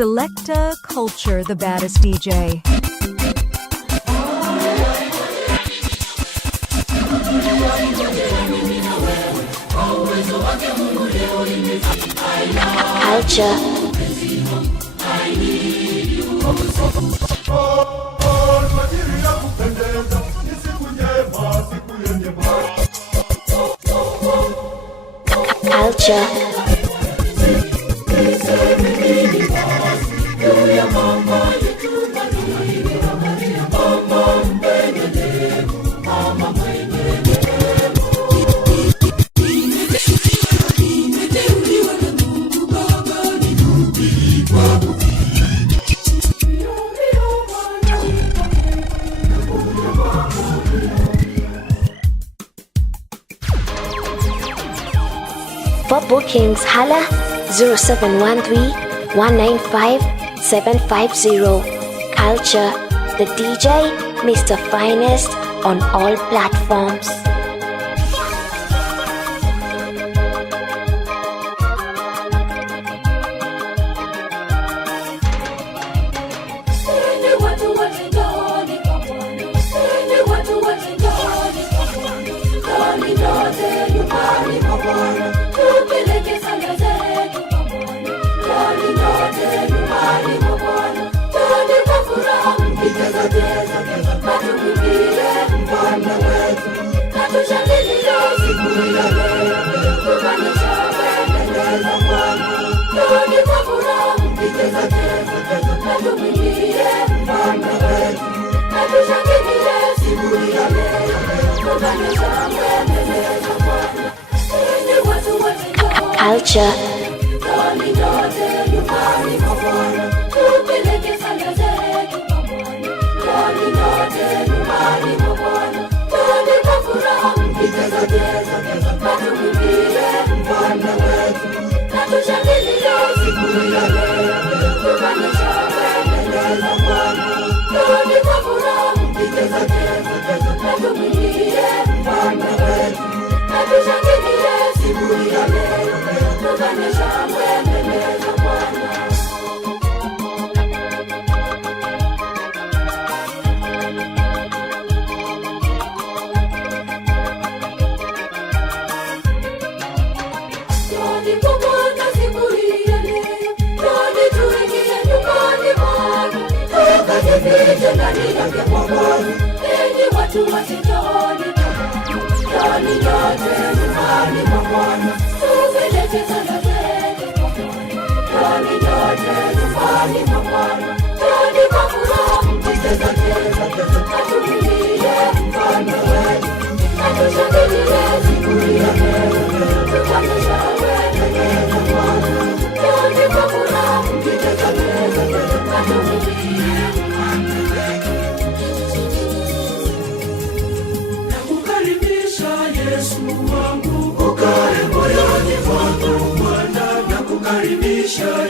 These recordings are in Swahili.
Selecta Culture, the baddest DJ. Culture. Culture. For bookings, holla 0713 195 750. Culture, the DJ, Mr. Finest on all platforms. Culture.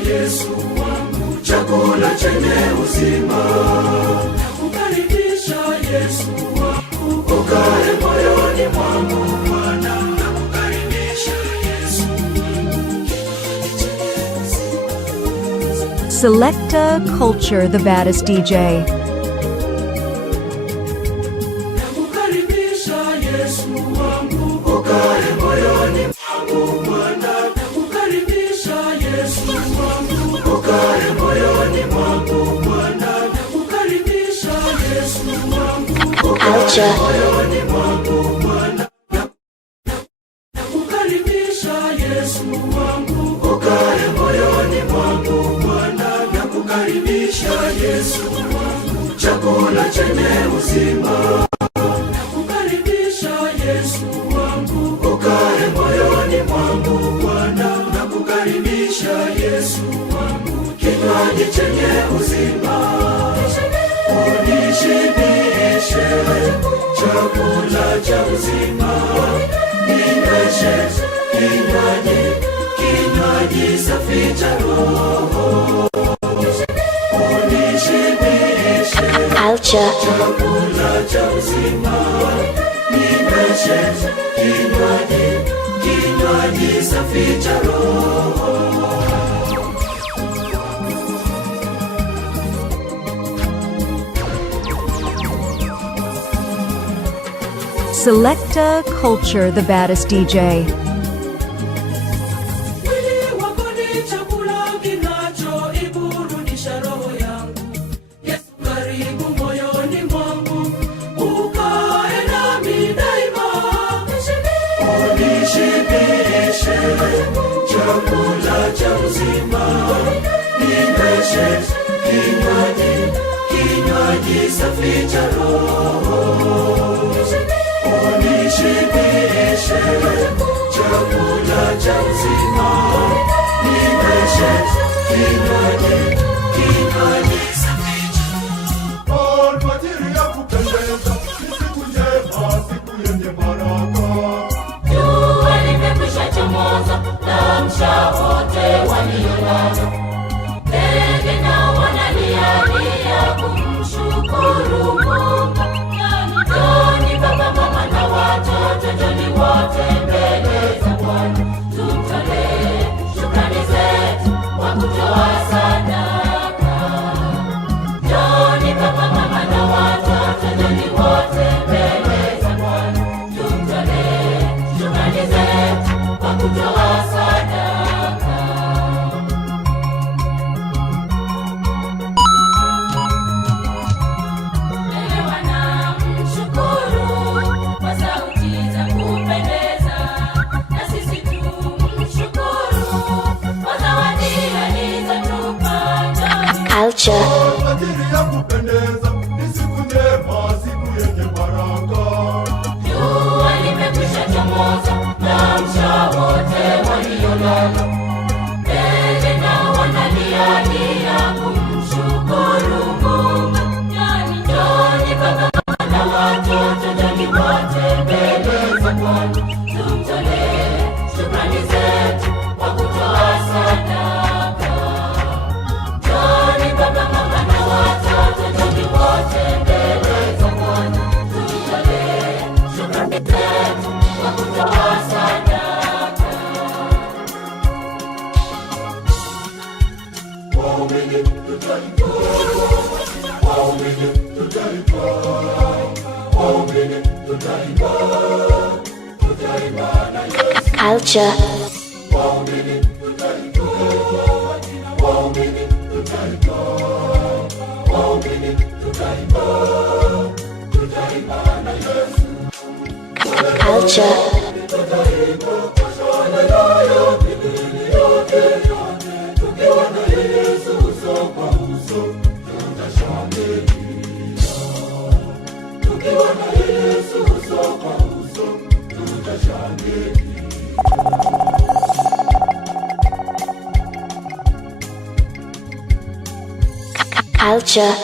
Yesu wangu, chakula chenye uzima. Nakukaribisha Yesu wangu, ukae moyoni mwangu Bwana. Nakukaribisha Yesu wangu. Selecta Culture, the baddest DJ. Nakukaribisha Yesu wangu, ukae moyoni mwangu Bwana. Nakukaribisha Yesu wangu, ukae moyoni mwangu Bwana. Nakukaribisha Yesu wangu, ukae moyoni mwangu Bwana. Nakukaribisha Yesu wangu, ukae moyoni mwangu Bwana. Nakukaribisha Yesu wangu, chakula chenye uzima. Nakukaribisha Yesu wangu, ukae moyoni mwangu Bwana. Nakukaribisha Yesu wangu, kinywaji chenye uzima. Unishibishe chakula cha uzima, ninyweshe kinywaji safi cha roho. Unishibishe chakula cha uzima, ninyweshe kinywaji safi cha roho. Selecta Culture, the baddest DJ. Mwili wako ni chakula kinachoiburudisha roho yangu. Yesu karibu moyoni mwangu, ukae nami daima. Unishibishe chakula cha uzima, ninyweshe kinywaji safi cha roho. Unishibishe chakula cha uzima, ninyweshe kinywaji safi cha roho. Alfajiri ya kupendeza, ni siku njema, siku yenye baraka. Jua limekwisha chomoza, laamsha wote waliolala. Ndege nao wanalialia kumshukuru Mungu. Njoni baba, mama na watoto, njoni wote mbele za Bwana. Tumtolee shukrani zetu kwa kutoa sadaka. Njoni baba, mama na watoto, njoni wote mbele za Bwana. Tumtolee shukrani zetu kwa kutoa sadaka. Culture. Alfajiri ya kupendeza, ni siku njema, siku yenye baraka. Jua limekwisha chomoza, laamsha wote waliolala. Ndege nao wanalialia kumshukuru Mungu. Njoni baba, mama na watoto, njoni wote mbele za Bwana. Tumtolee shukrani zetu kwa kutoa sadaka. Njoni baba, mama na watoto, njoni wote mbele za Bwana. Tumtolee shukrani zetu kwa kutoa sadaka. Waumini tutaimba, waumini tutaimba, waumini tutaimba, tutaimba na Yesu. Culture. Waumini tutaimba, waumini tutaimba, waumini tutaimba, tutaimba na Yesu. Culture. Tukiwa na Yesu uso kwa uso, tutashangilia. Tukiwa na Yesu uso kwa uso, tutashangilia. Culture.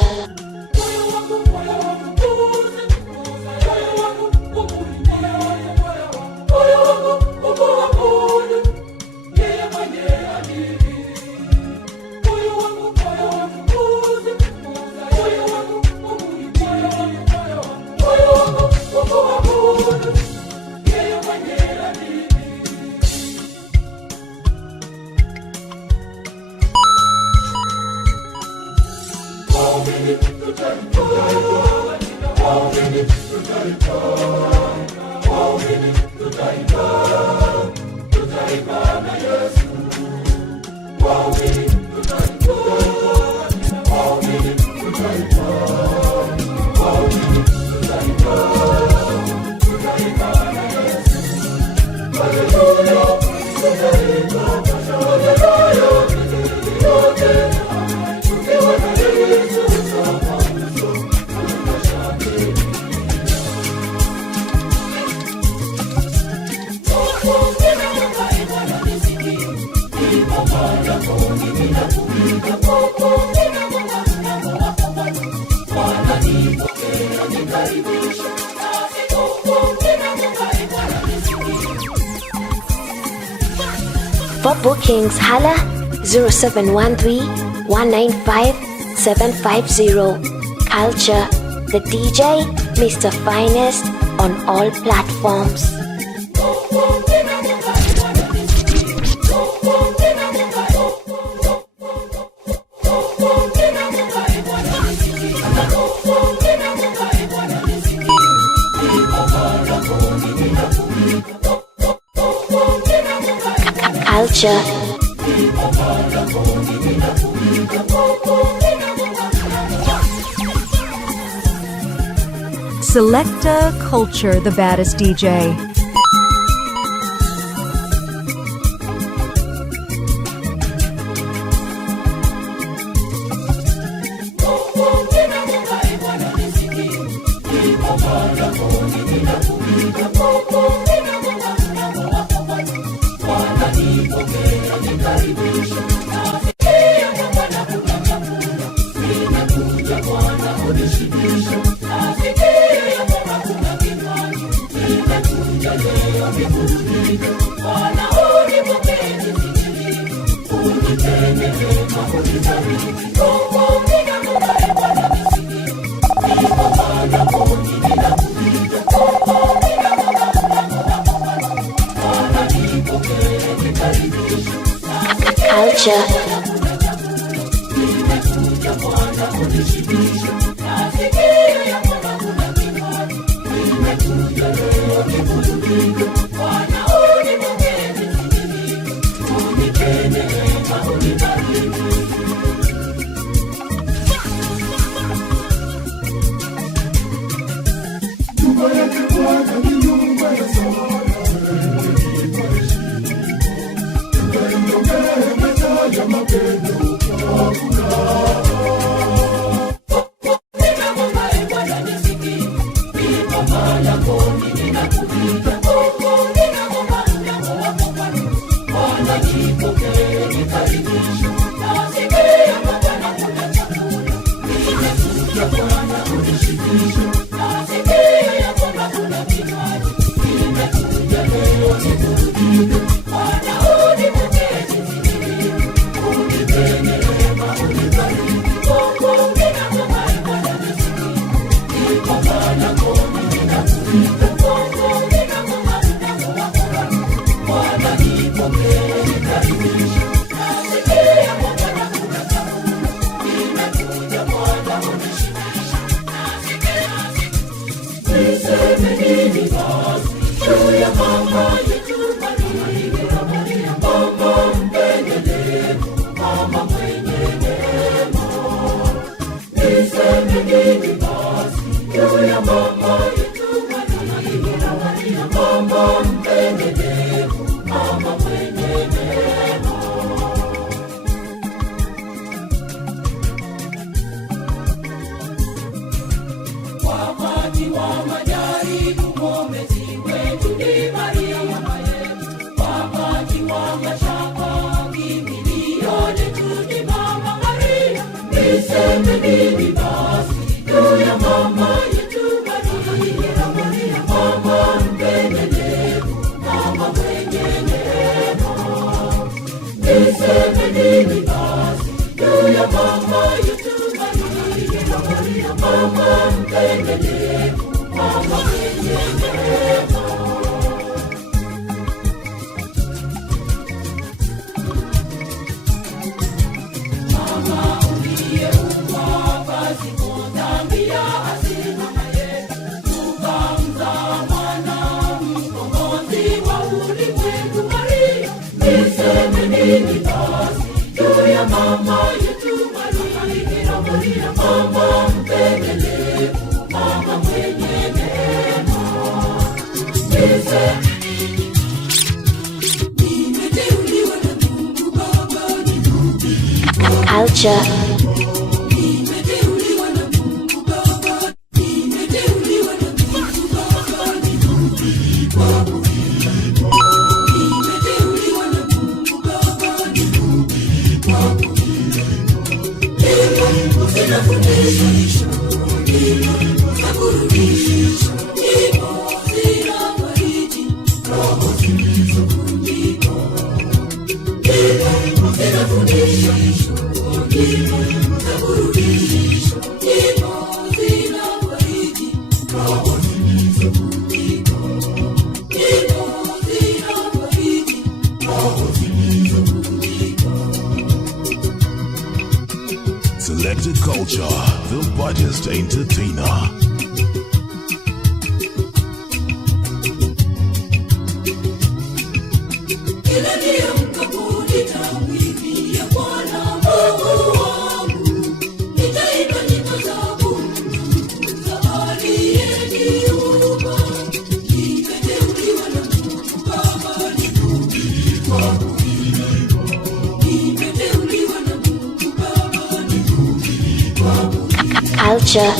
For bookings, holla 0713 195 750. Culture, the DJ, Mr. Finest on all platforms. Baba culture, Selecta Culture, the baddest DJ. culture, culture, Selecta Culture, the baddest entertainer. Kila dia mkaburi Culture.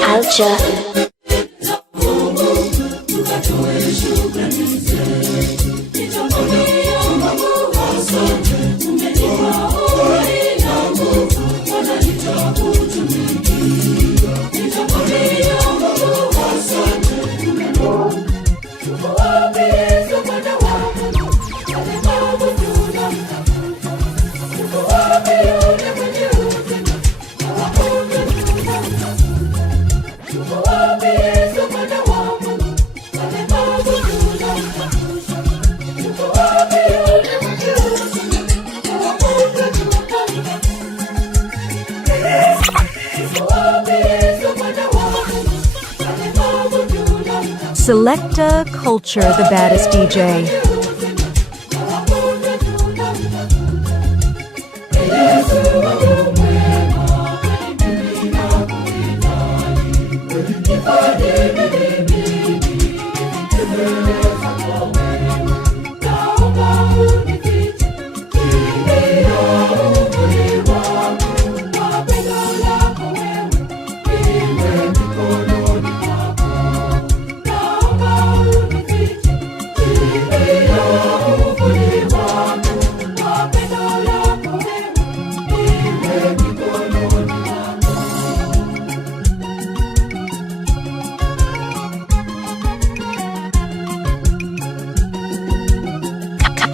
Culture. Selecta Culture, the baddest DJ.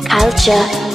Culture.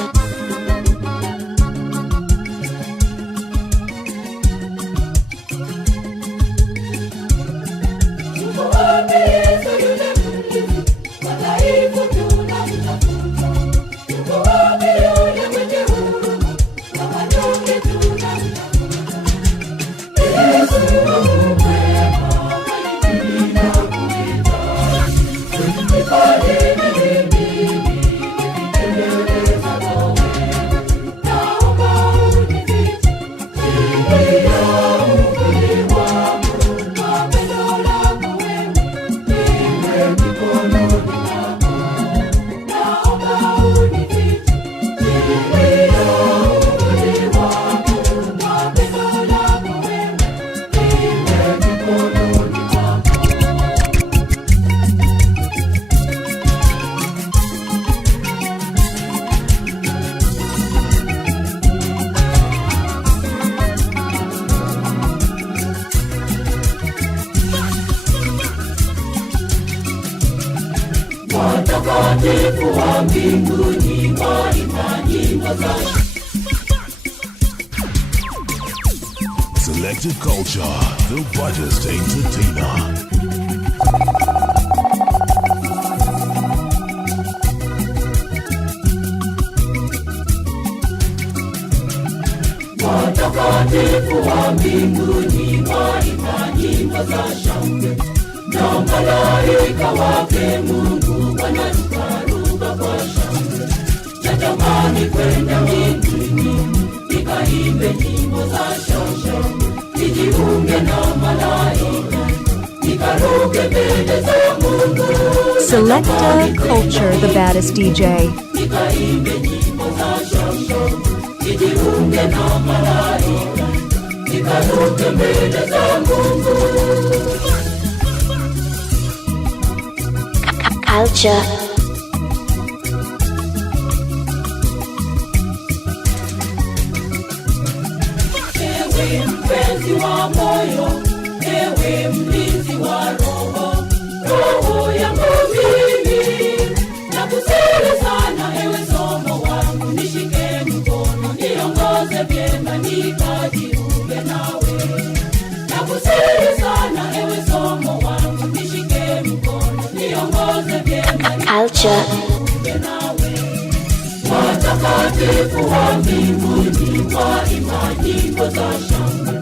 Watakatifu wa mbinguni waimba nyimbo za Selecta Culture, the baddest entertainer. Watakatifu wa mbinguni waimba nyimbo za shangwe, na malaika wake Mungu wanarukaruka kwa shangwe. Natamani kwenda mbinguni nikaimbe nyimbo za shangwe, nijiunge na malaika nikaruke mbele za Mungu. Selecta Culture, the baddest DJ. Nikaimbe nyimbo za shangwe, nijiunge na malaika nikaruke mbele za Mungu. Culture. Ewe mpenzi wa moyo, ewe mlinzi wa roho, roho yangu mimi nakusihi sana. Ewe somo wangu nishike mkono, niongoze vyema nikajiunge nawe. Nakusihi sana. Ewe somo wangu nishike mkono, niongoze vyema nikajiunge nawe. Watakatifu wa mbinguni waimba nyimbo za shangwe,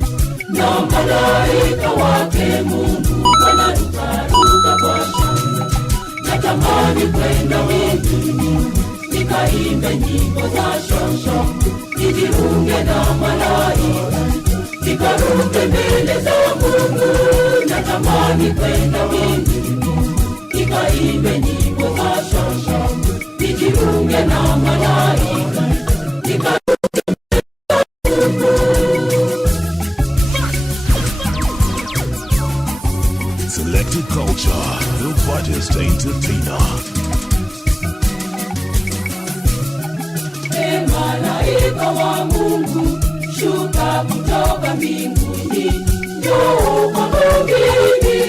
na malaika wake Mungu wanarukaruka kwa shangwe. Natamani kwenda mbinguni nikaimbe nyimbo za shangwe, nijiunge na malaika nikaruke mbele za Mungu. Natamani kwenda mbinguni nikaimbe nyimbo za shangwe, nijiunge na malaika nikaruke mbele za Mungu. Selected Culture, the baddest entertainer. Malaika wa Mungu shuka kutoka mbinguni, njoo kwangu mimi.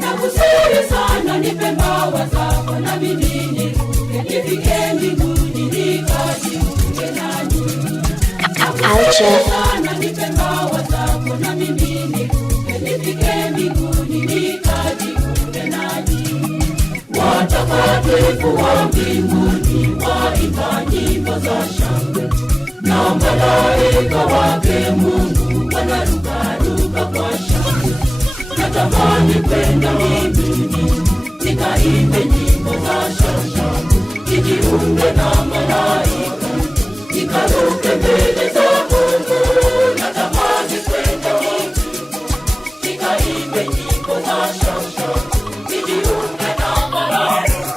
Nakusihi sana, nipe mbawa zako na mimi niruke, nifike mbinguni nikajiunge nanyi. Nakusihi sana, nipe mbawa zako na mimi niruke, nifike mbinguni nikajiunge nanyi. Watakatifu wa mbinguni waimba nyimbo za shangwe, na malaika wake Mungu wanarukaruka kwa shangwe. Natamani kwenda mbinguni nikaimbe nyimbo za shangwe, nijiunge na malaika nikaruke mbele za Mungu. Natamani kwenda mbinguni nikaimbe nyimbo za shangwe, nijiunge na malaika.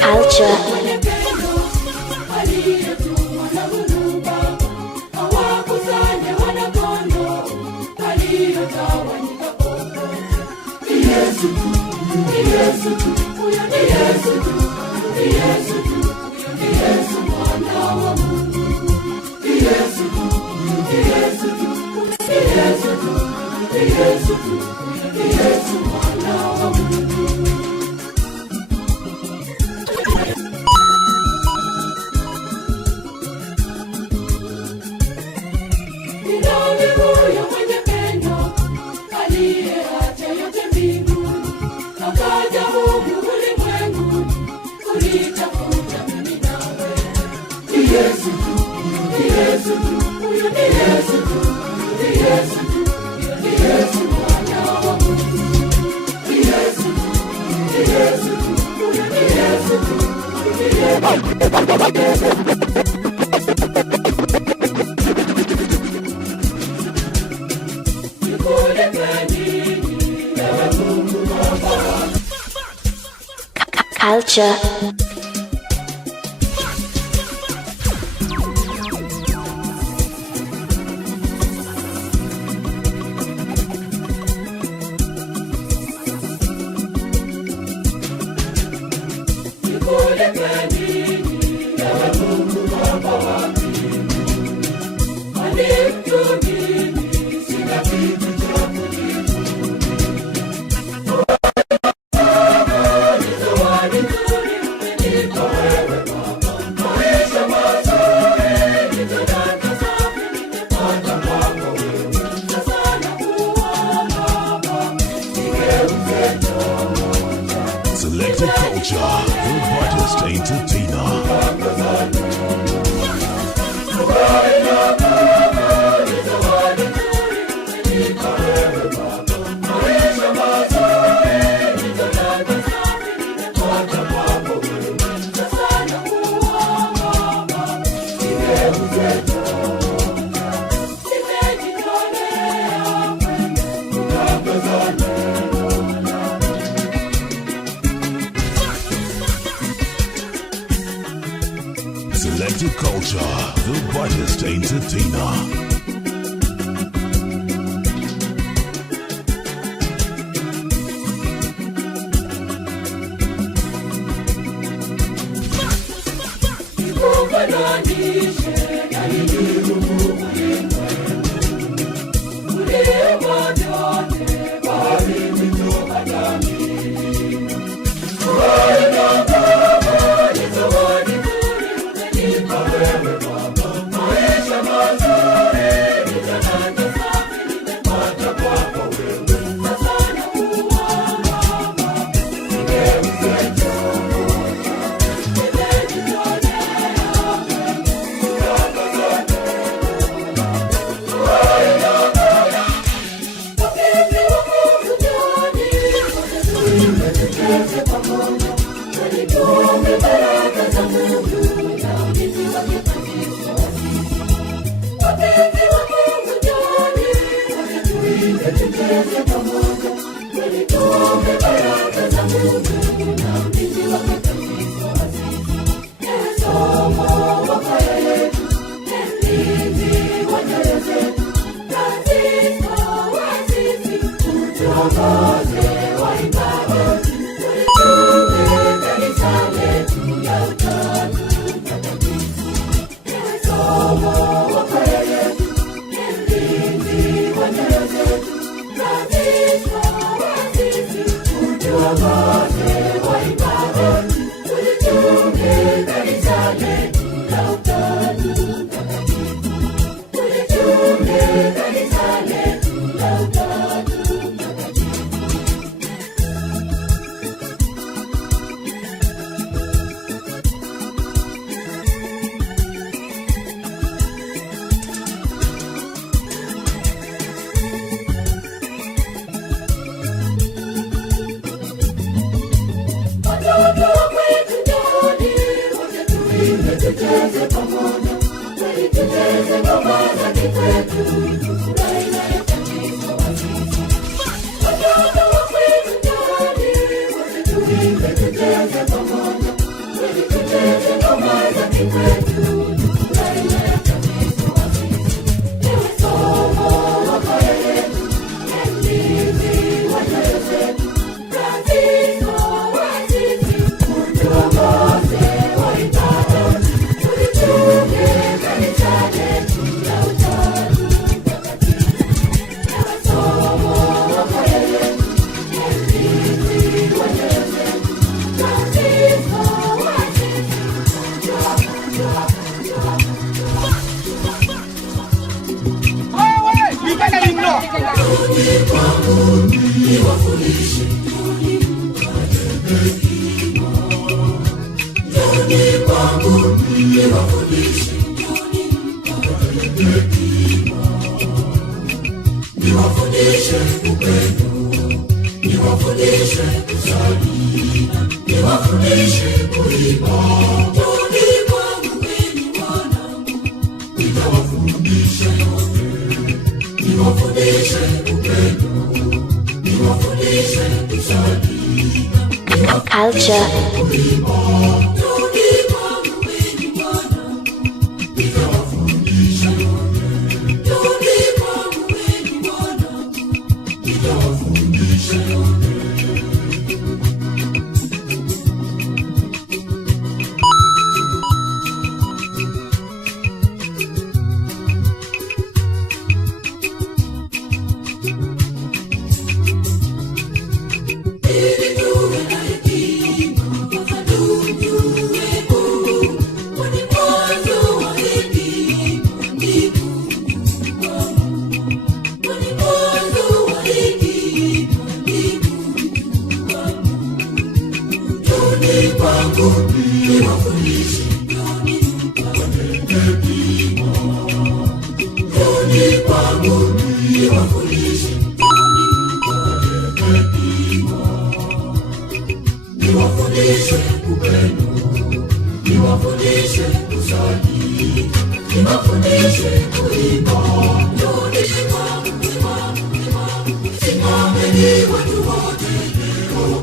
Culture. Culture. Selected Culture, the baddest entertainer. Selected Culture, the brightest entertainer.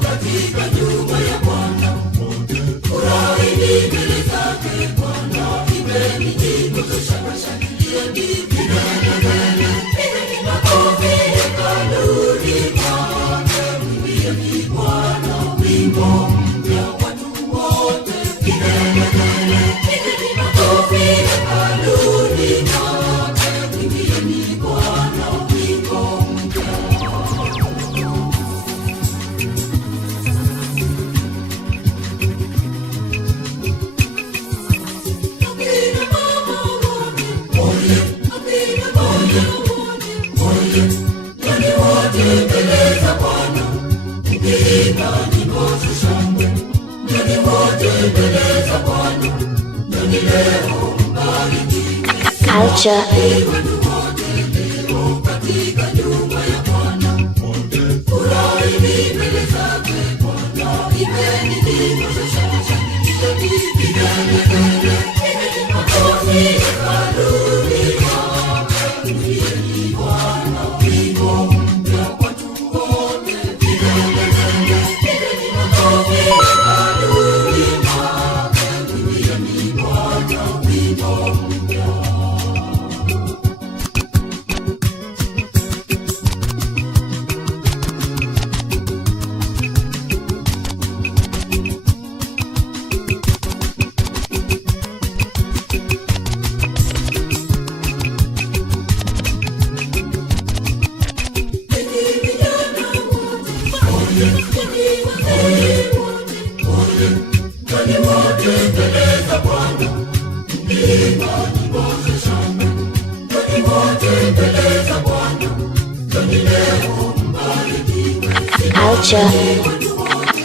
Katika nyumba ya Bwana, furahini mbele zake Bwana. Culture.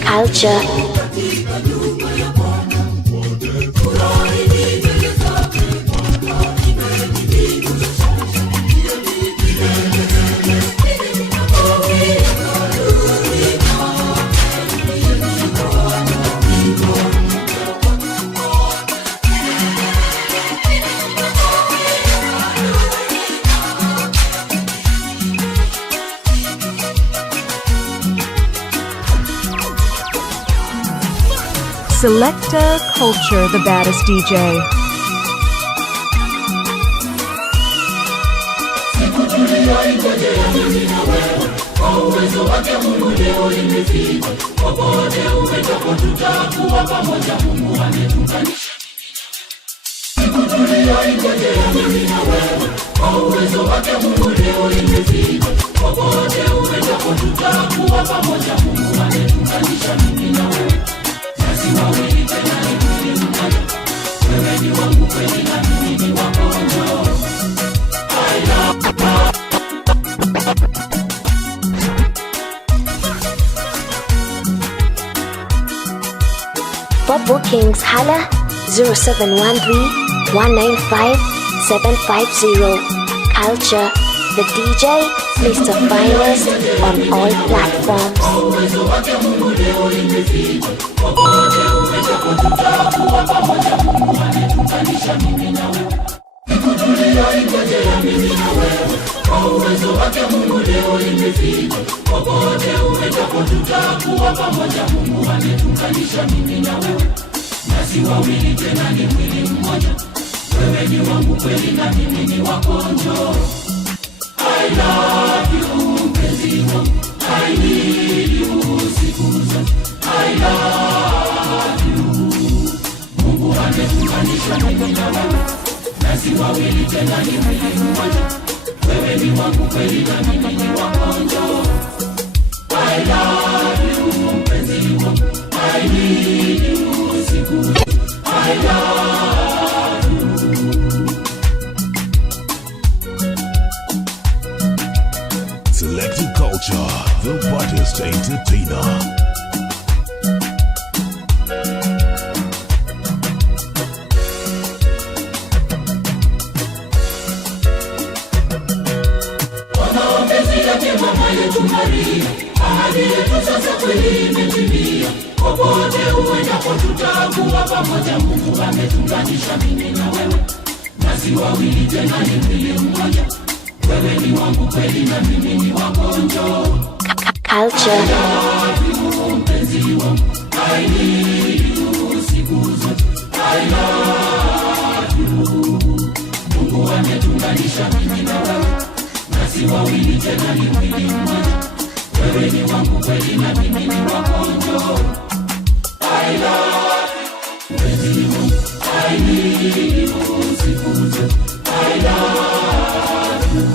Culture. Selecta Culture, the baddest DJ. For bookings, holla 0713-195-750. Culture, the DJ, plays the finest on all platforms. I love you, mpenzi wangu. I need you siku zote. I love you. Mungu ametuunganisha mimi na wewe, nasi wawili tena ni mwili mmoja. Wewe ni wangu kweli na mimi ni wako njoo. I love you, mpenzi wangu. I need you siku zote. I love you. Selecta Culture, the baddest entertainer. Mama yetu Maria, ahadi yetu sasa kweli imetimia. Popote uendapo tutakuwa pamoja. Mungu ametuunganisha mimi na wewe, nasi wawili tena ni mwili mmoja. Wewe ni wangu kweli na mimi ni wako njoo. Culture. I love you, mpenzi wangu. I need you siku zote. I love you. Mungu ametuunganisha mimi na wewe, nasi wawili tena ni mwili mmoja. Wewe ni wangu kweli na mimi ni wako njoo. I love you. mpenzi wangu, I need you siku zote, I love you.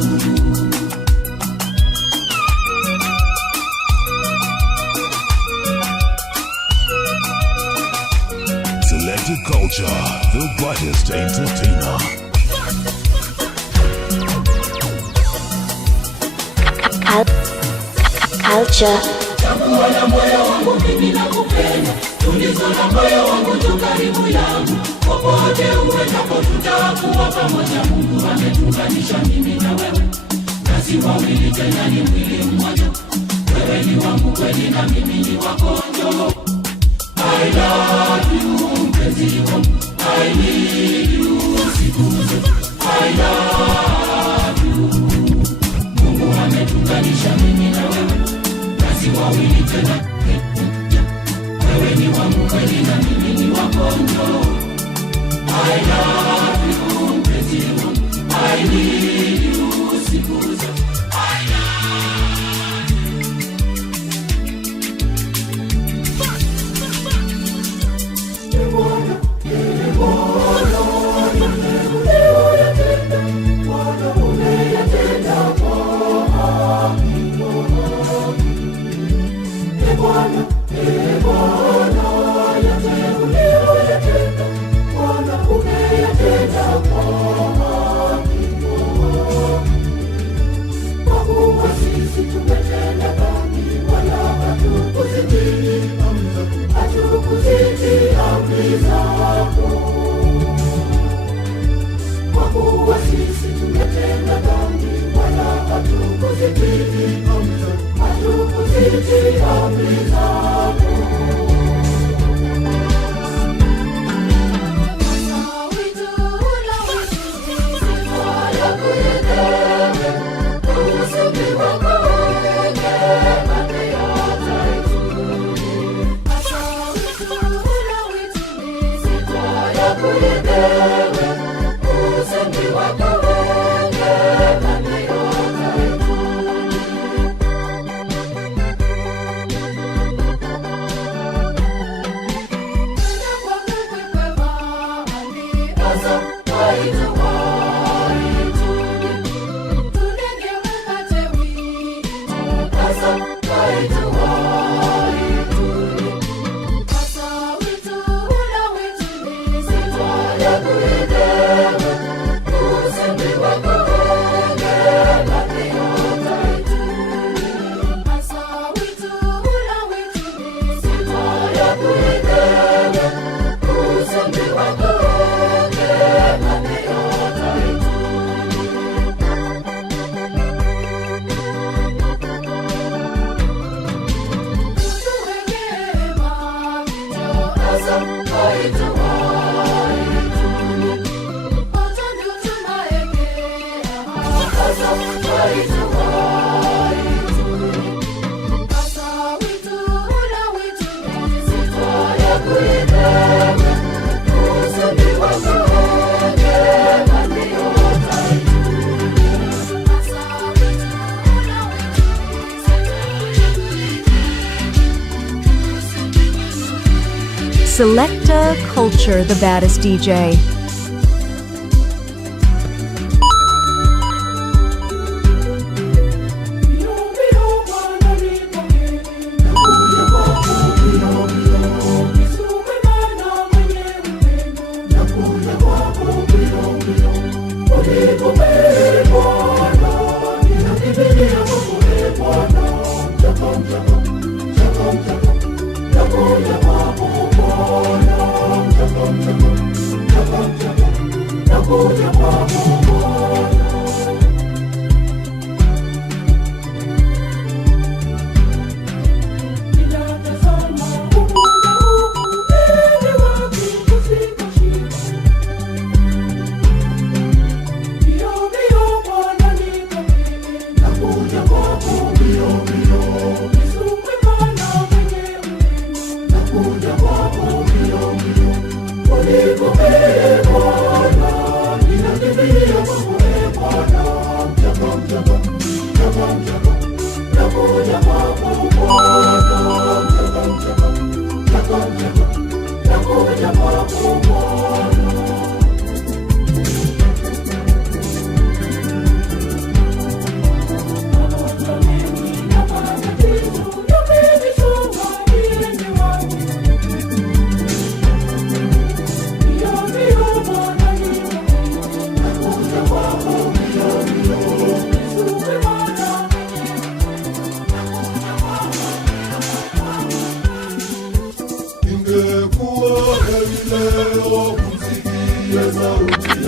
Selected Culture, the brightest entertainer. Culture. Chagua la moyo wangu mimi nakupenda, tulizo la moyo wangu tu karibu yangu, popote uendapo tutakuwa pamoja. Mungu ametuunganisha mimi na wewe, nasi wawili tena ni mwili mmoja. Wewe ni wangu kweli na mimi ni wako, njoo. I love you mpenzi wangu, I need you siku zote, I love you. Mungu ametuunganisha mimi na wewe, nasi wawili tena. Wewe ni wangu kweli na mimi ni wako, njoo. I love you mpenzi wangu, I need you siku zote, I love you. Selecta Culture, the baddest DJ.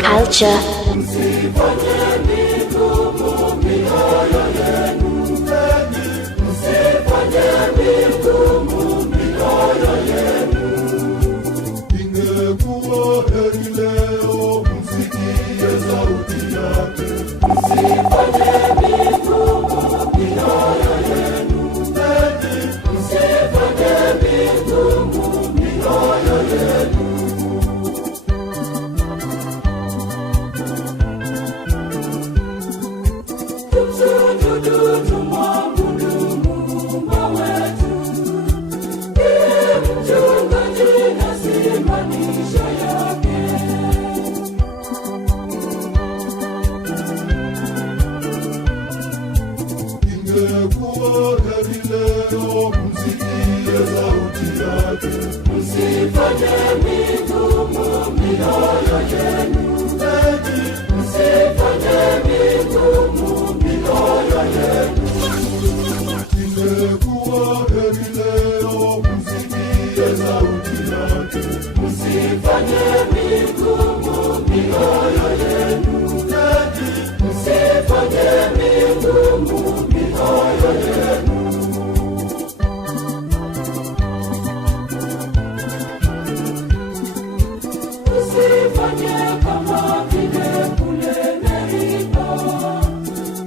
culture. Ingekuwa heri leo msikie sauti yake. Ingekuwa heri leo msikie sauti yake. Msifanye migumu mioyo yenu. Msifanye migumu mioyo yenu. Ingekuwa heri leo msikie sauti yake. Msifanye migumu mioyo yenu. Msifanye migumu mioyo yenu. Usifanye kama vile kule Yeriko,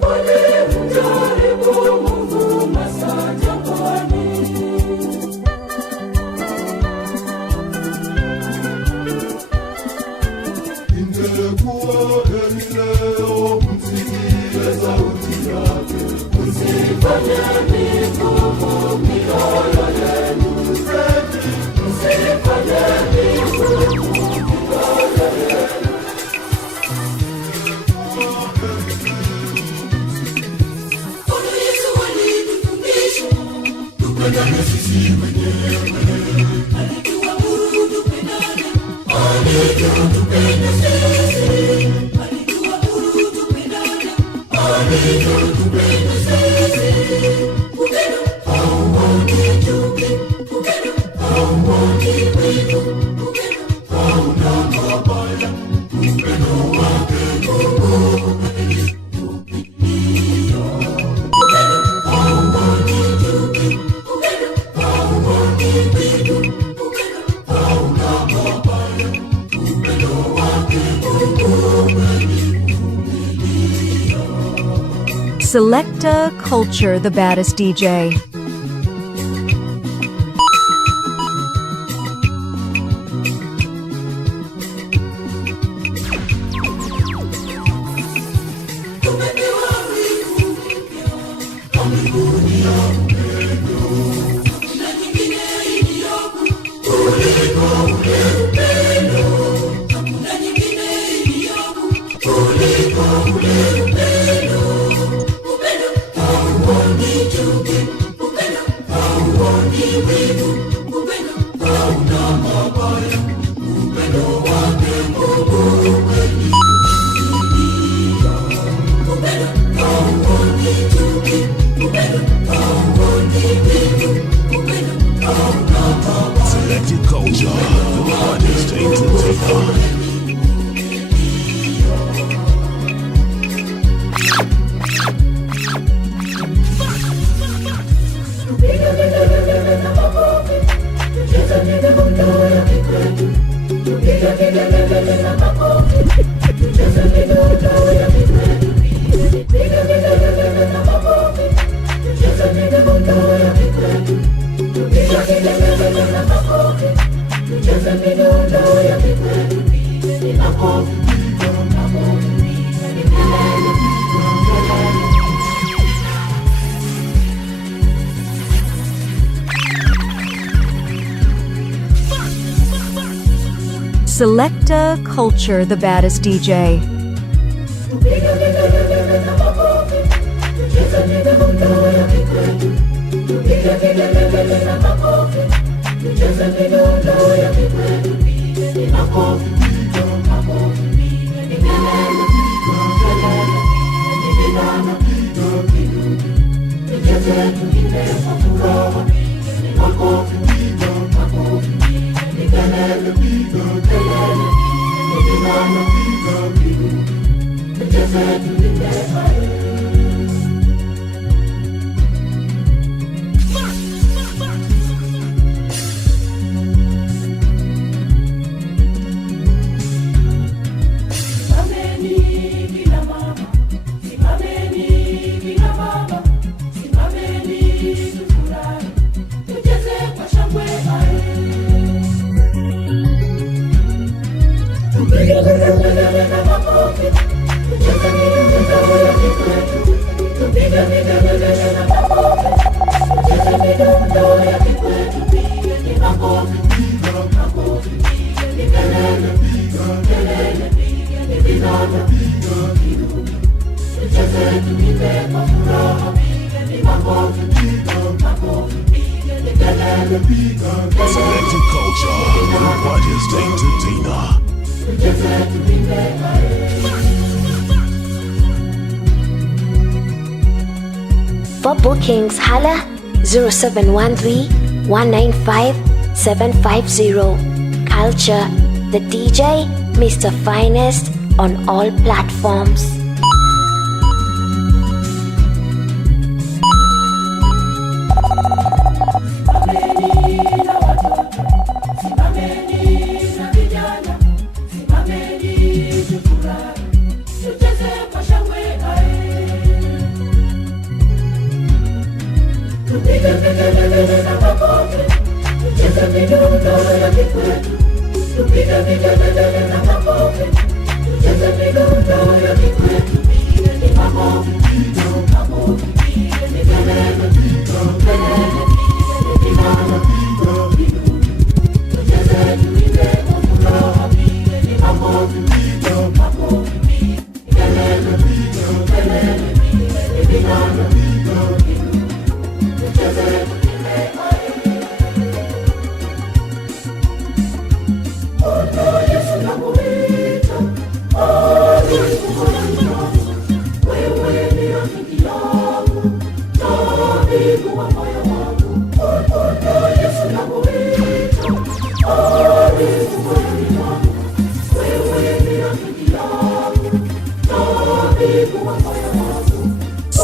walimjaribu Mungu masaa jangwani. Ingekuwa heri leo msikie sauti yake. Msifanye migumu mioyo yenu. Msifanye migumu mioyo yenu. Bwana Yesu alitufundisha tupendane sisi wenyewe. Alituamuru tupendane. Alitupenda sisi. Alituamuru tupendane. Alitupenda sisi. Upendo hauoni chuki. Upendo hauoni wivu. Upendo hauna mabaya. Upendo wake Mungu umetupitia. Upendo hauoni chuki. Upendo hauoni wivu. Upendo hauna mabaya. Upendo wake Mungu umetupitia. Selecta Culture, the baddest DJ. Selected Culture, the baddest entertainer. Selecta Culture, the baddest DJ. Kelele, piga kelele, For bookings, holla 0713-195-750. Culture, the DJ, Mr. Finest on all platforms.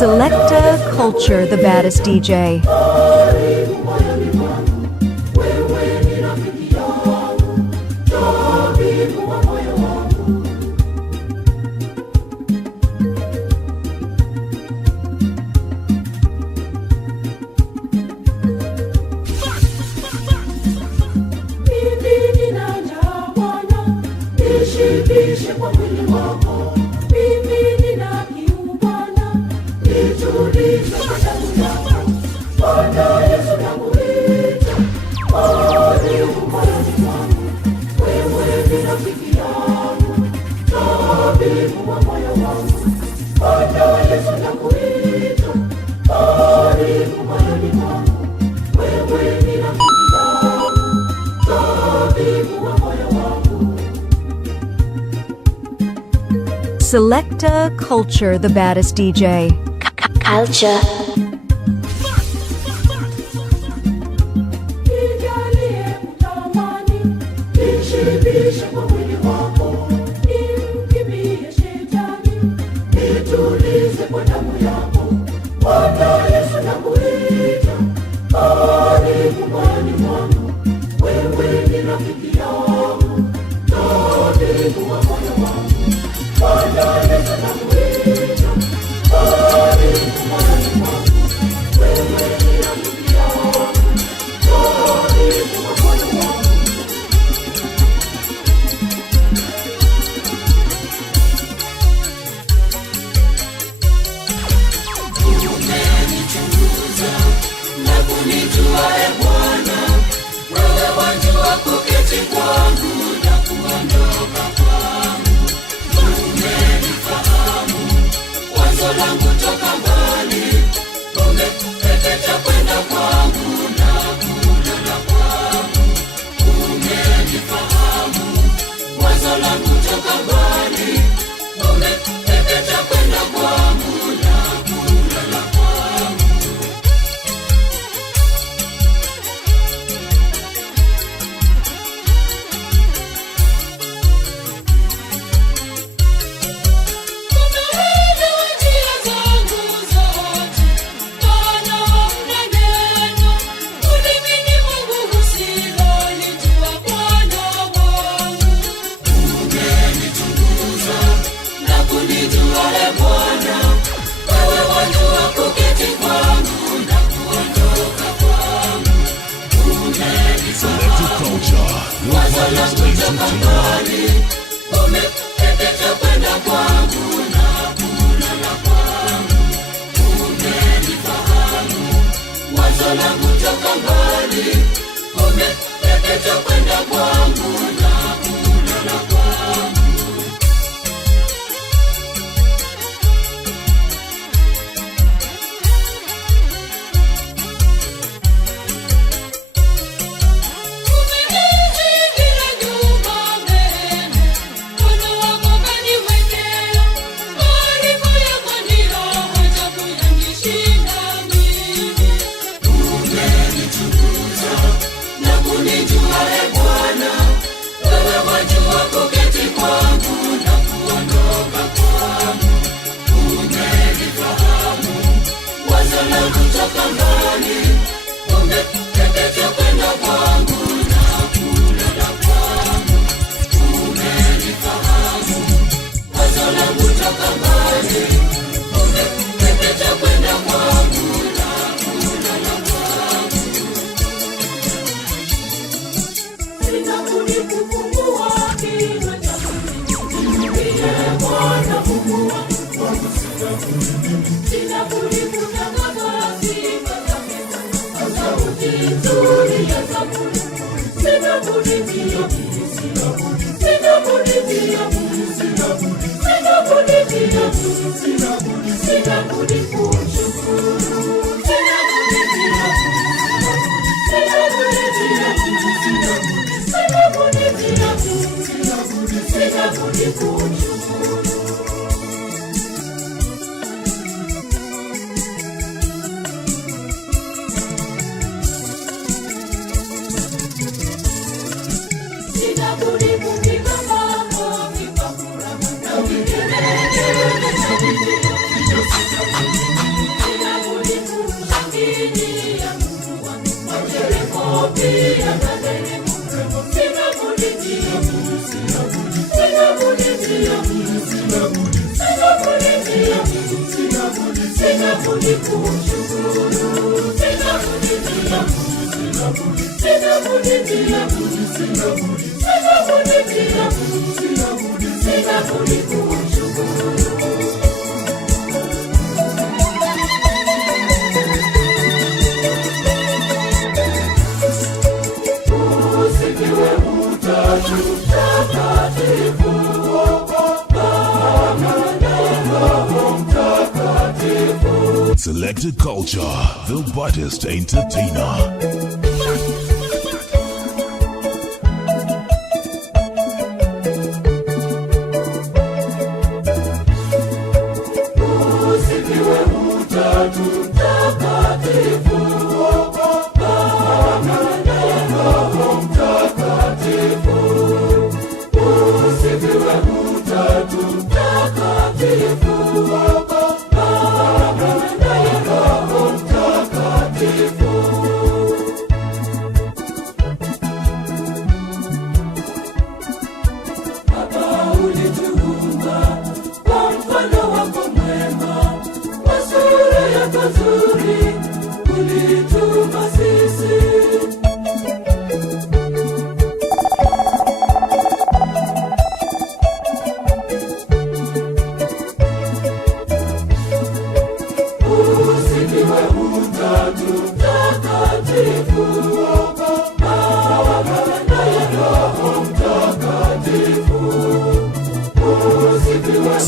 Selecta Culture, the baddest DJ. Selecta Culture, the baddest DJ. Culture. Selected Culture, the baddest entertainer.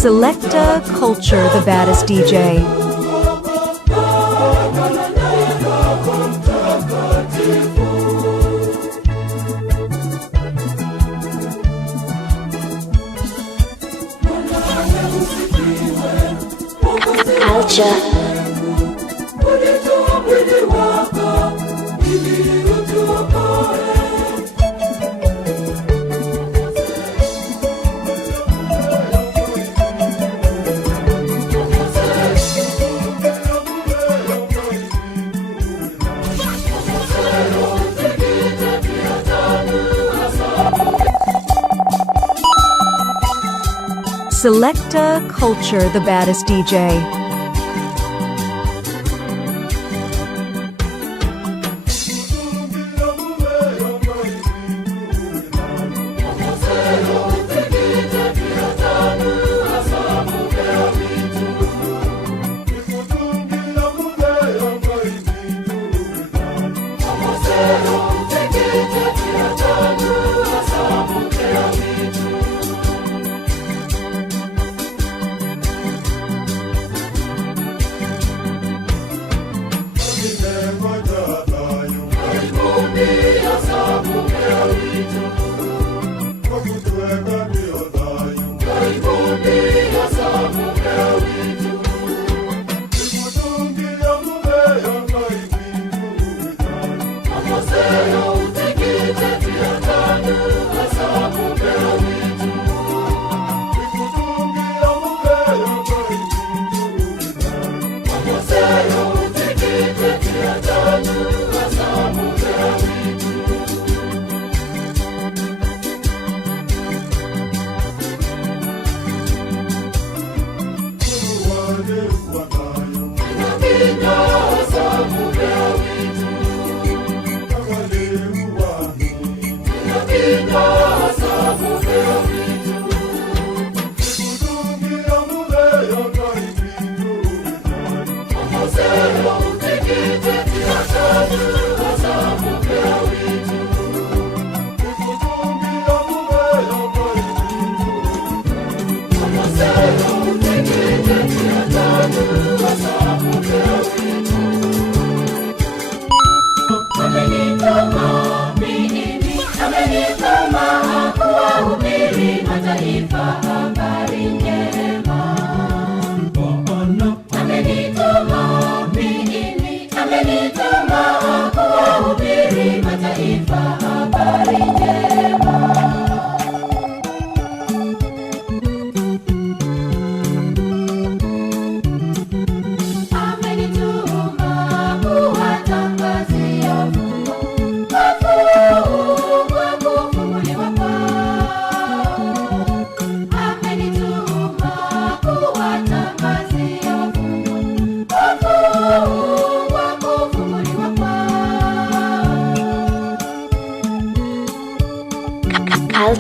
Selecta Culture, the baddest DJ. Culture. Selecta Culture, the baddest DJ.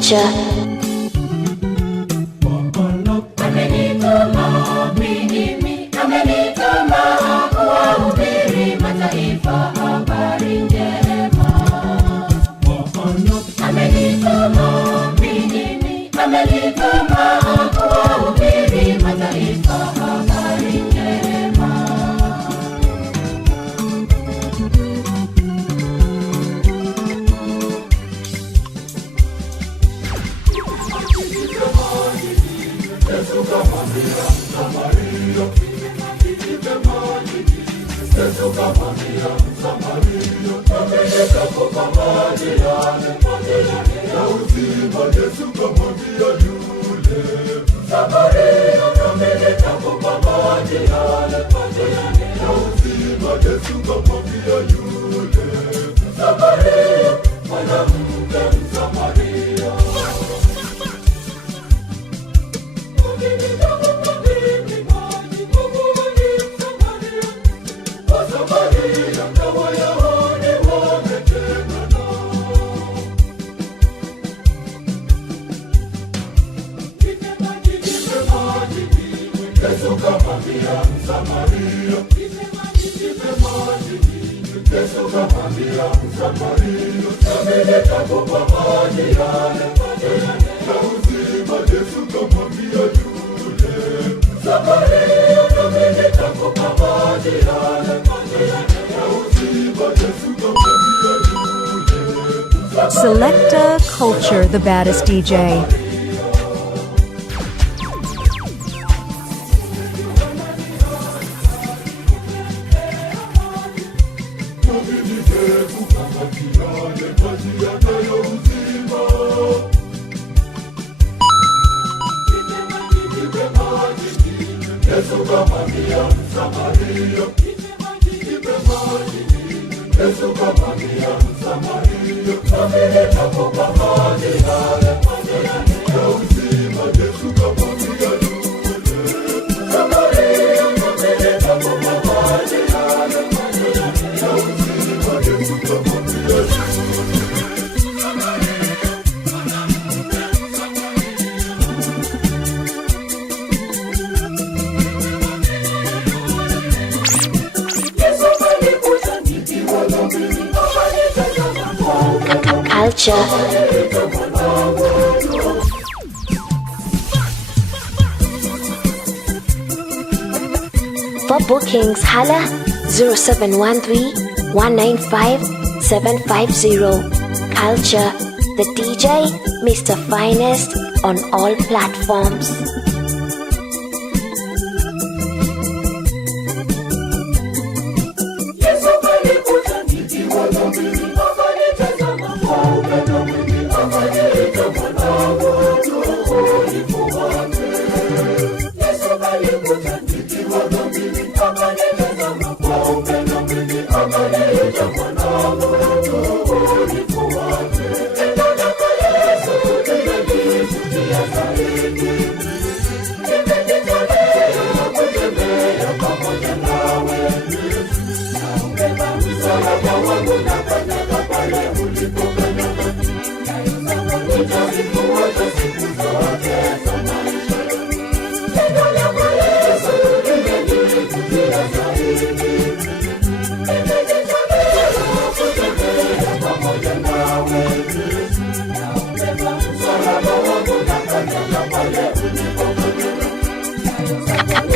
Culture. Selecta Culture, the baddest DJ. Culture. For bookings, holla 0713 195 750. Culture, the DJ, Mr. Finest on all platforms.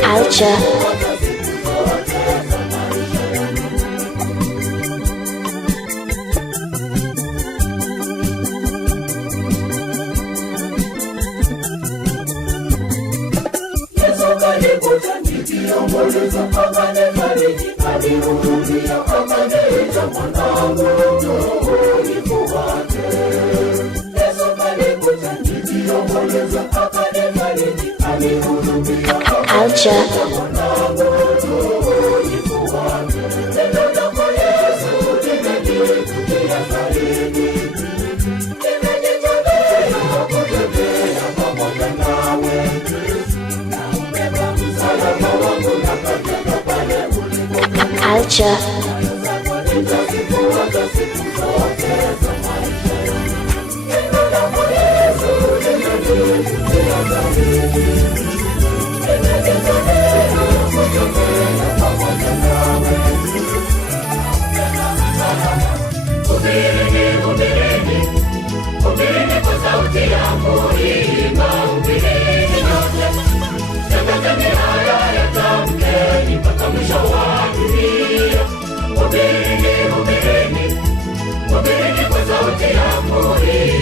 Culture. akanikuta nikiomboleza, akanifariji, akanihurumia, akaniita mwanangu, njoo nifuate. Yesu akanikuta nikiomboleza, akanifariji, akanihurumia, akaniita mwanangu, njoo nifuate. Neno lako Yesu limenivutia zaidi, nimejitolea kutembea pamoja nawe. Culture. Hubirini kwa sauti yangu, imba hubirini nyote. Tangazeni haya yatamkeni mpaka mwisho wa dunia. Hubirini kwa sauti yangu,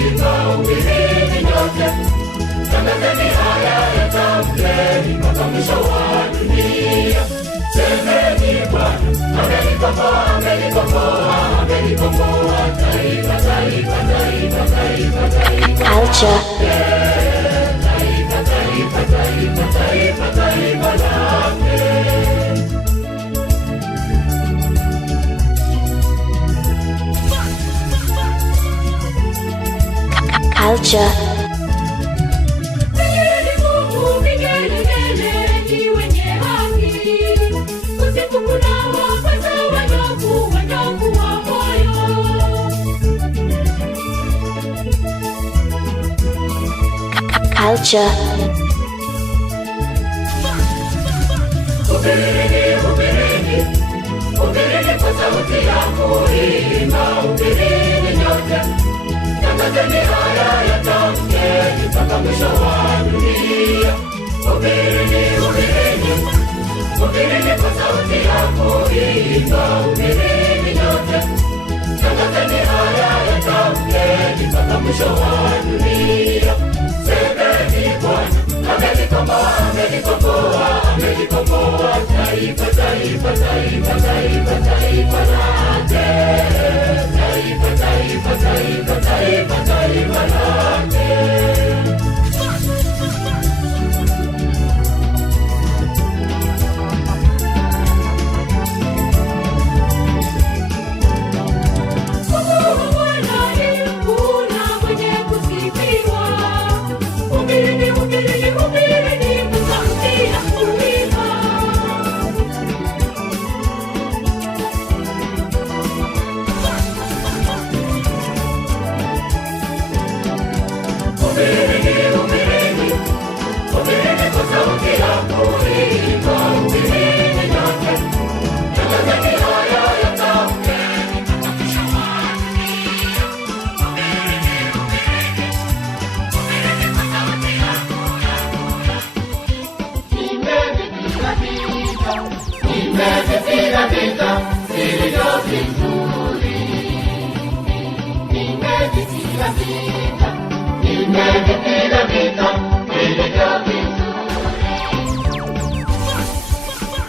imba hubirini nyote. Tangazeni haya yatamkeni mpaka mwisho wa dunia. Semeni Bwana amenikomboa, amenikomboa, amenikomboa. Taifa, taifa, taifa, taifa, taifa. Culture. Culture. Mungu vigelegele ni wenye haki, usiku unawapata wanyofu, wanyofu wa moyo. Culture. Hubirini kwa sauti yangu, imba hubirini nyote. Tangazeni haya yatamkeni mpaka mwisho wa dunia. Hubirini kwa sauti yangu, imba hubirini nyote. Tangazeni haya yatamkeni mpaka mwisho wa dunia. Semeni Bwana amenikomboa, amenikomboa, amenikomboa. Taifa, taifa, taifa, taifa, taifa lake. Taifa, taifa, taifa, taifa, taifa lake.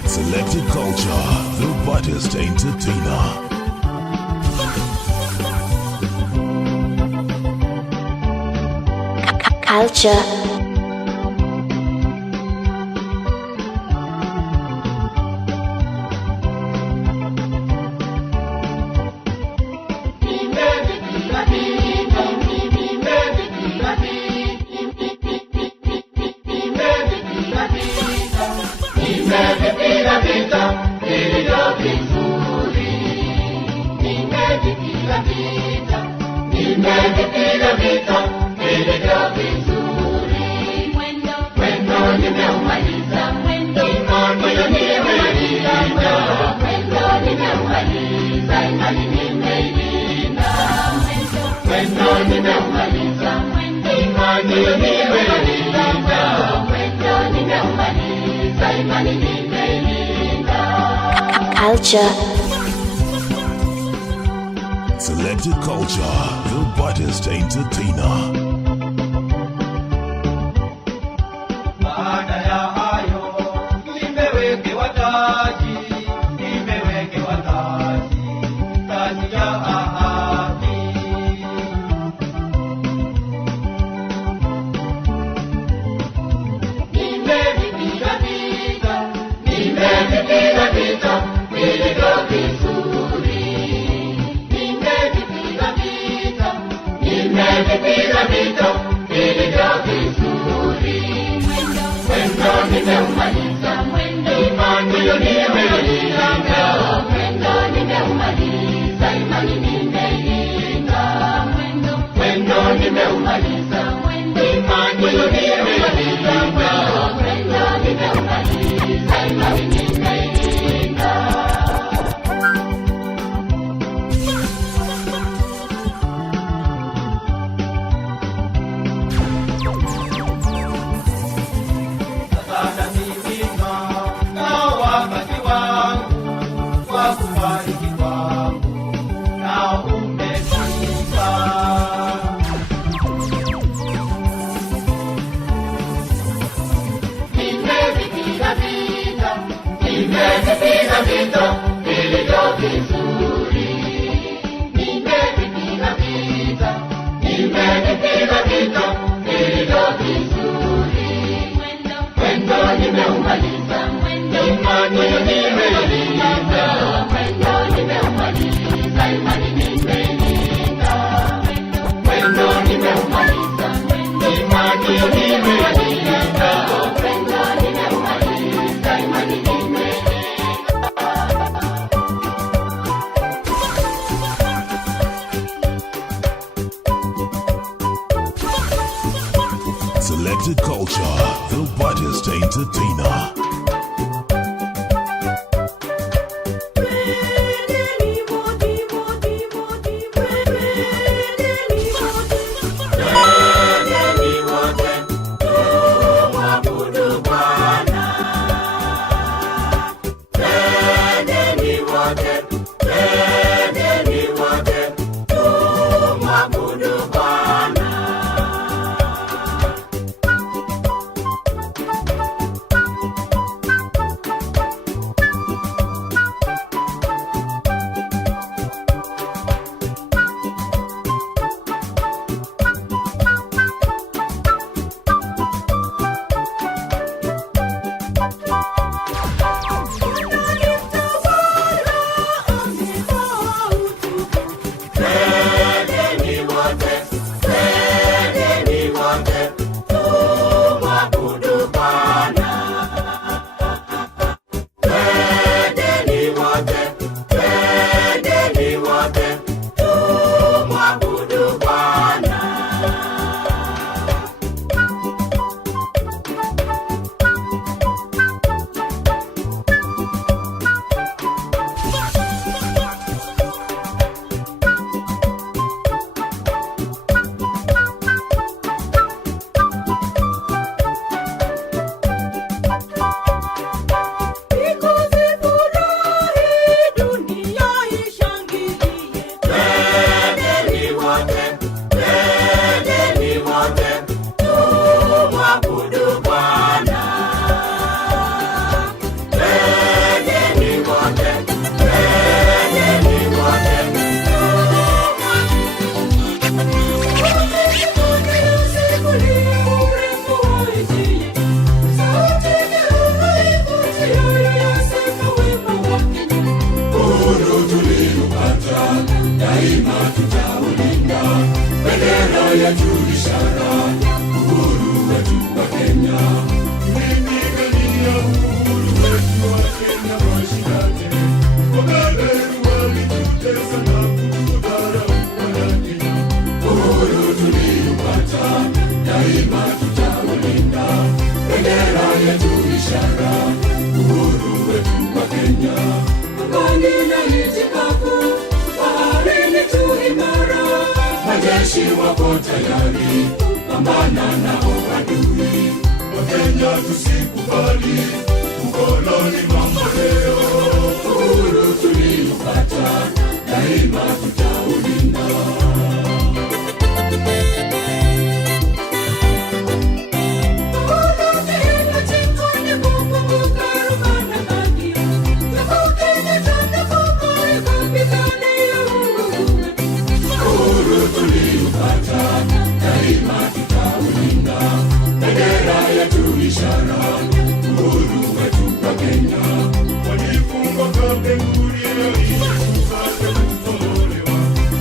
Selected Culture, the baddest entertainer. Culture. Culture. Selected Culture, the baddest entertainer. Baada ya hayo nimepiga vita vilivyo vizuri. Mwendo nimeumaliza, imani nimeilinda. Mwendo nimeumaliza, imani nimeilinda. Mwendo nimeumaliza, imani nimeilinda. Mwendo nimeumaliza, imani nimeilinda. Nimevipiga vita vilivyo vizuri. Nimevipiga vita vilivyo vizuri. Mwendo nimeumaliza, imani nimeilinda. Mwendo nimeumaliza, imani nimeilinda. Mwendo nimeumaliza, imani nimeilinda. Mwendo nimeumaliza, imani nimeilinda. Selected Culture, the baddest entertainer.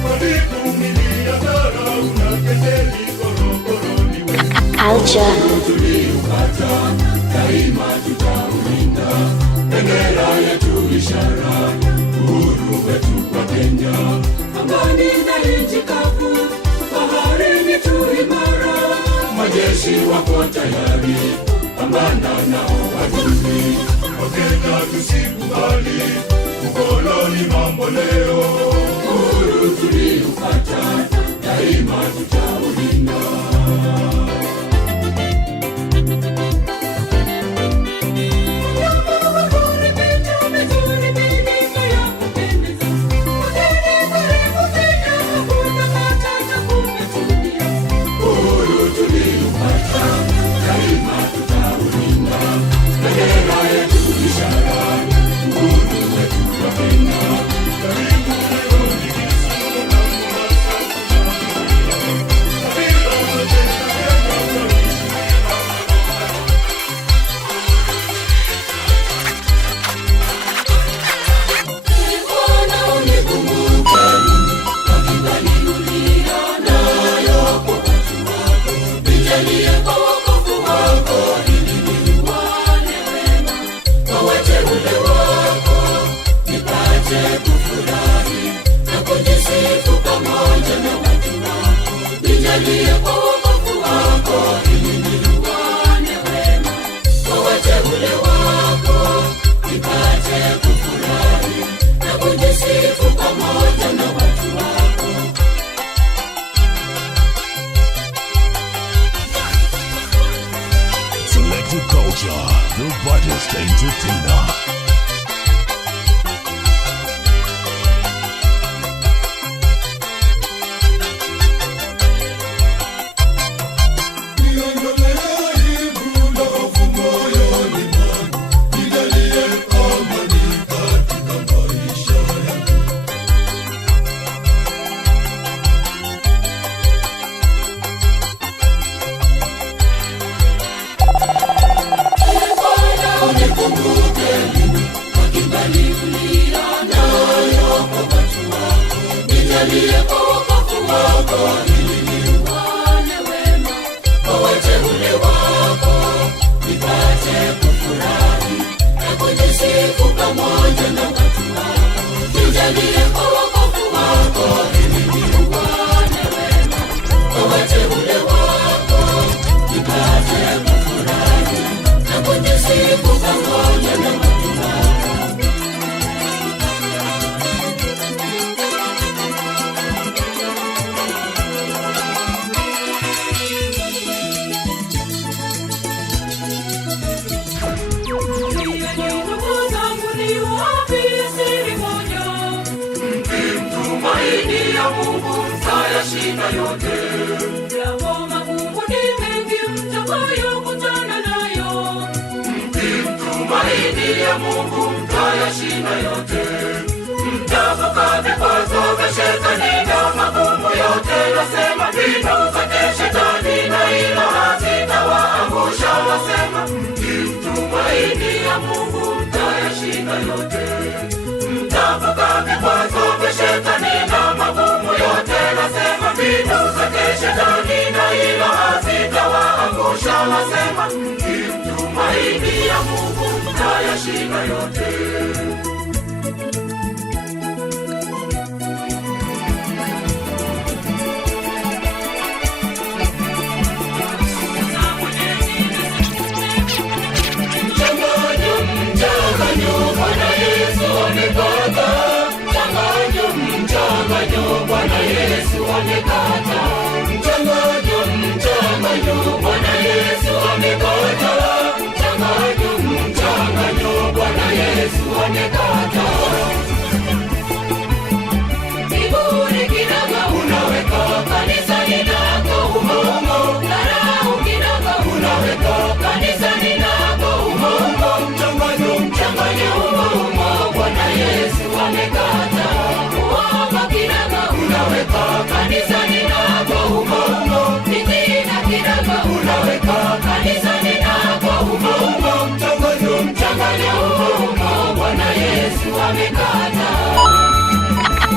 Walivumilia dharau na kejeli. culture. Tuliupata daima tutaulinda, bendera yetu ishara, uhuru wetu kwa Kenya. Angani na nchi kavu, baharini tu imara, majeshi wako tayari, pambana nao adui. Wakenya tusikubali ukoloni mambo leo, uhuru tuliupata daima tutaulinda. Selected Culture, the brightest entertainer.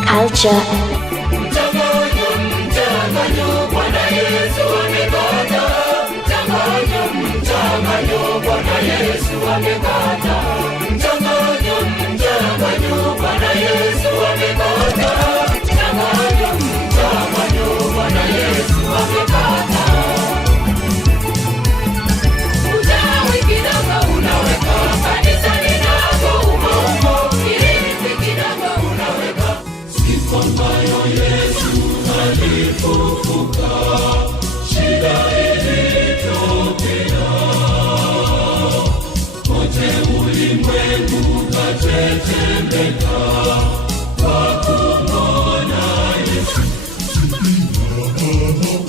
Culture. Bwana Yesu amekata Yesu amekata mchanganyo, mchanganyo. Bwana Yesu amekata mchanganyo, mchanganyo. Bwana Yesu amekata. Uchawi kidogo unaweka, kanisa linago umo, irithi kidogo unaweka. Siku ambayo Yesu alifufuka, shida ilitokea, kote ulimwengu katetemeka kwa kumwona Yesu.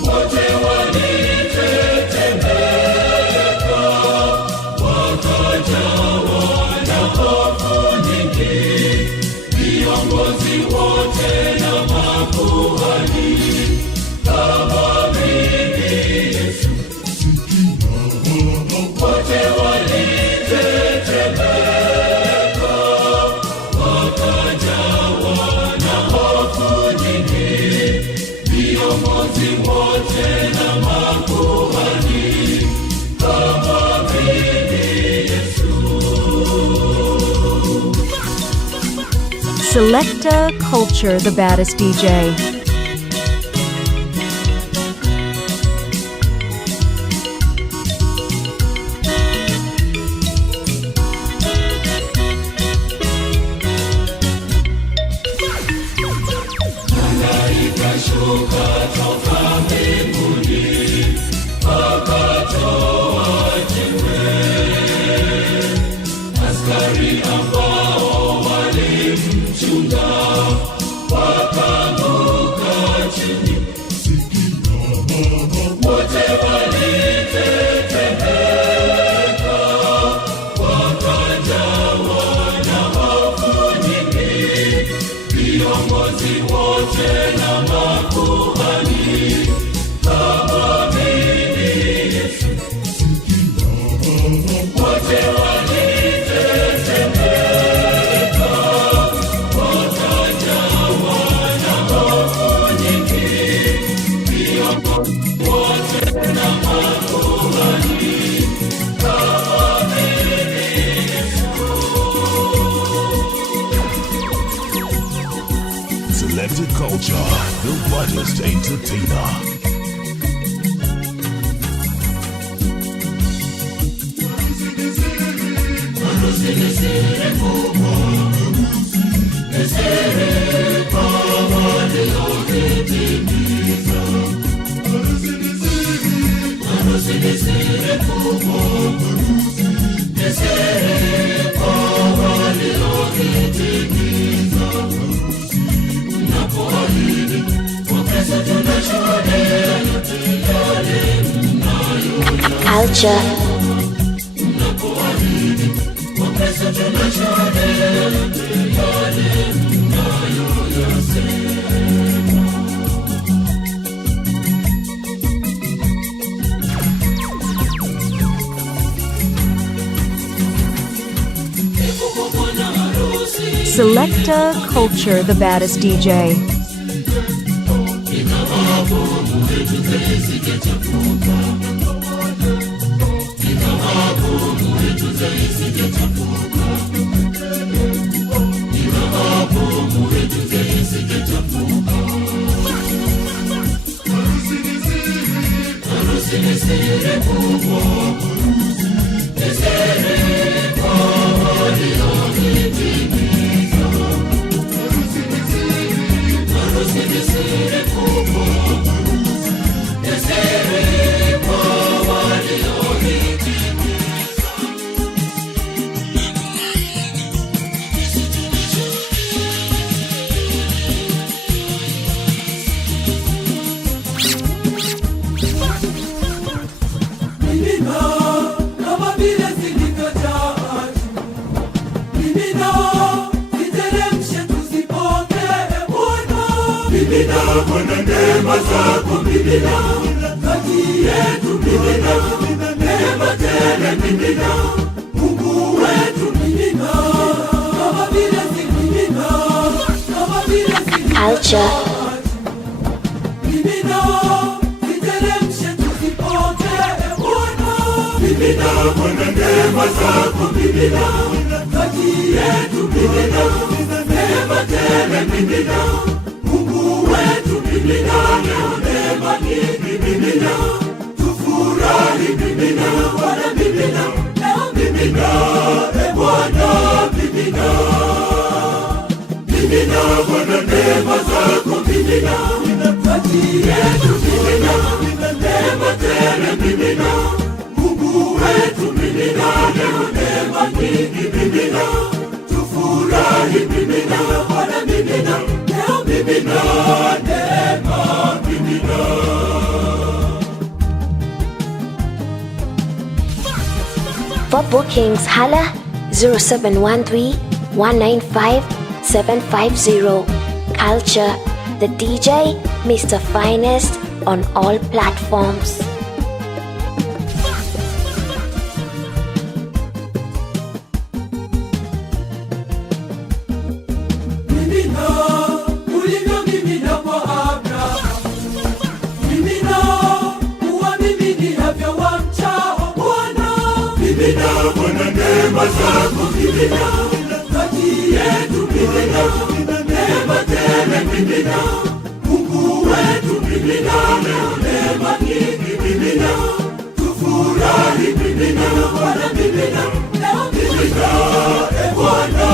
Wote walitetemeka, wakajawa na hofu nyingi, viongozi wote na makuhani kama mimi Yesu. Wote walitetemeka, wakajawa na hofu nyingi, viongozi wote na makuhani kama mimi Yesu. Selecta Culture, the baddest DJ. Malaika shuka toka mbinguni, akatoa jiwe. Askari ambao walimchunga wakaanguka chini. Wote walitetemeka, wakajawa na hofu nyingi, viongozi wote na makuhani kama mimi Yesu. Wote walitetemeka, wakajawa na hofu nyingi, viongozi wote na makuhani kama mimi Yesu. Selected Culture, the baddest entertainer. Culture. Selecta Culture, the baddest DJ. Mimina Bwana neema zako, mimina kati yetu, mimina neema tele, mimina Mungu wetu, mimina kama vile si mimina, kama vile si Culture. mimina, niteremshe tusipotee Bwana, mimina Bwana neema zako mimina, kati yetu mimina, neema tele mimina, Mungu wetu mimina, leo neema nyingi mimina, tufurahi mimina, Bwana mimina, leo mimina, Bwana mimina, mimina Bwana neema zako mimina, kati yetu mimina, neema tele mimina, Mungu wetu mimina, leo neema nyingi mimina, tufurahi mimina, Bwana mimina, leo mimina, neema mimina. For bookings, holla 0713-195-750. Culture, the DJ, Mr. Finest on all platforms. Mimina, ulivyo mimina kwa Abraham. Mimina, uwamiminiavyo wamchao Bwana. Mimina, Bwana neema zako mimina, kati yetu mimina, neema tele mimina, Mungu wetu mimina, leo neema nyingi mimina, tufurahi mimina, Bwana mimina, leo mimina, Bwana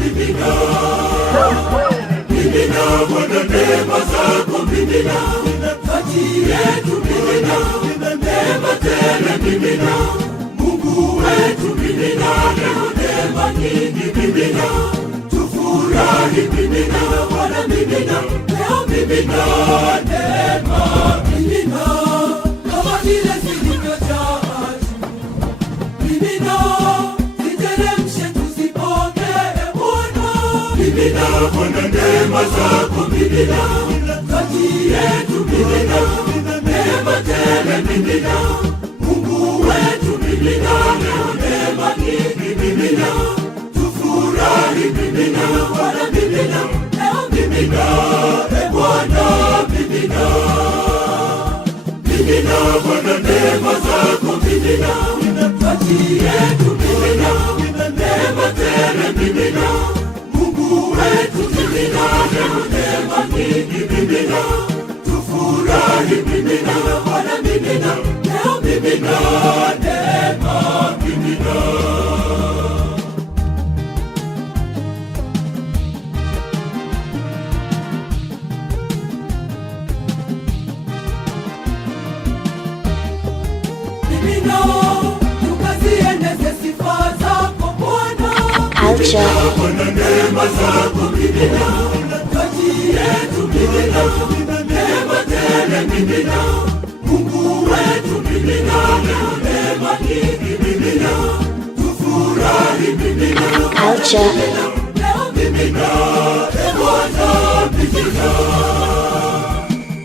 mimina, mimina Bwana neema zako mimina, kati yetu mimina, neema tele mimina, Mungu wetu mimina, leo neema nyingi mimina, tufurahi mimina, Bwana mimina, leo mimina, neema mimina, kama vile zilivyojaa mimina, ziteremshe tuzipokee Bwana. Mimina Bwana neema zako mimina, kati yetu mimina, neema tele mimina, Mungu wetu mimina, leo neema nyingi mimina, tufurahi mimina, Bwana mimina, leo mimina, Bwana mimina, mimina Bwana neema zako mimina, kati yetu mimina, neema tele mimina, Mungu wetu mimina, leo neema nyingi mimina, tufurahi mimina, Bwana mimina, leo mimina, neema mimina. Mimina, tukazieneze sifa zako Bwana. Culture, Bwana neema zako mimina, kati yetu mimina, neema tele mimina, Mungu wetu mimina, leo neema nyingi mimina, tufurahi mimina, culture, leo mimina, Bwana mimina,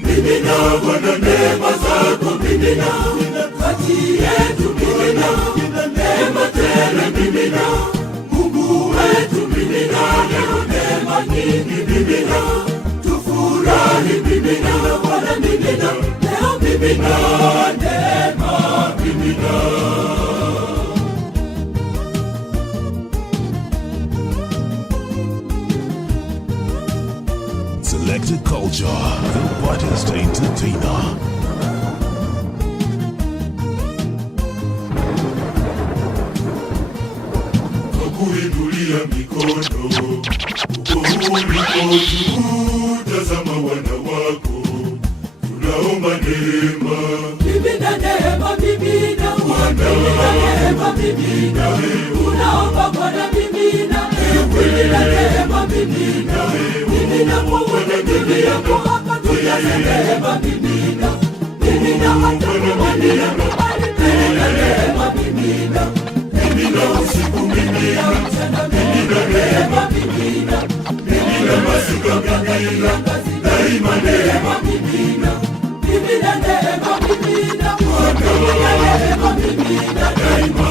mimina Bwana neema zako mimina, kati yetu mimina, neema tele mimina, Mungu wetu mimina, leo neema nyingi mimina, tufurahi mimina, Bwana mimina, leo mimina, neema mimina. Selected Culture, the hottest entertainer. Kuinulia mikono uko ulikotutazama wana wako, tunaomba neema, mimina neema, mimina Bwana, neema mimina, tunaomba Bwana mimina, mimina neema, mimina, mimina kwa Bwana, mimina kwa hapa tujaze neema, mimina, mimina hata kwa neema, mimina neema, mimina, mimina usiku, mimina mchana, mimina neema, mimina, mimina masika, mimina daima neema, mimina, mimina neema, mimina Bwana, neema, mimina daima.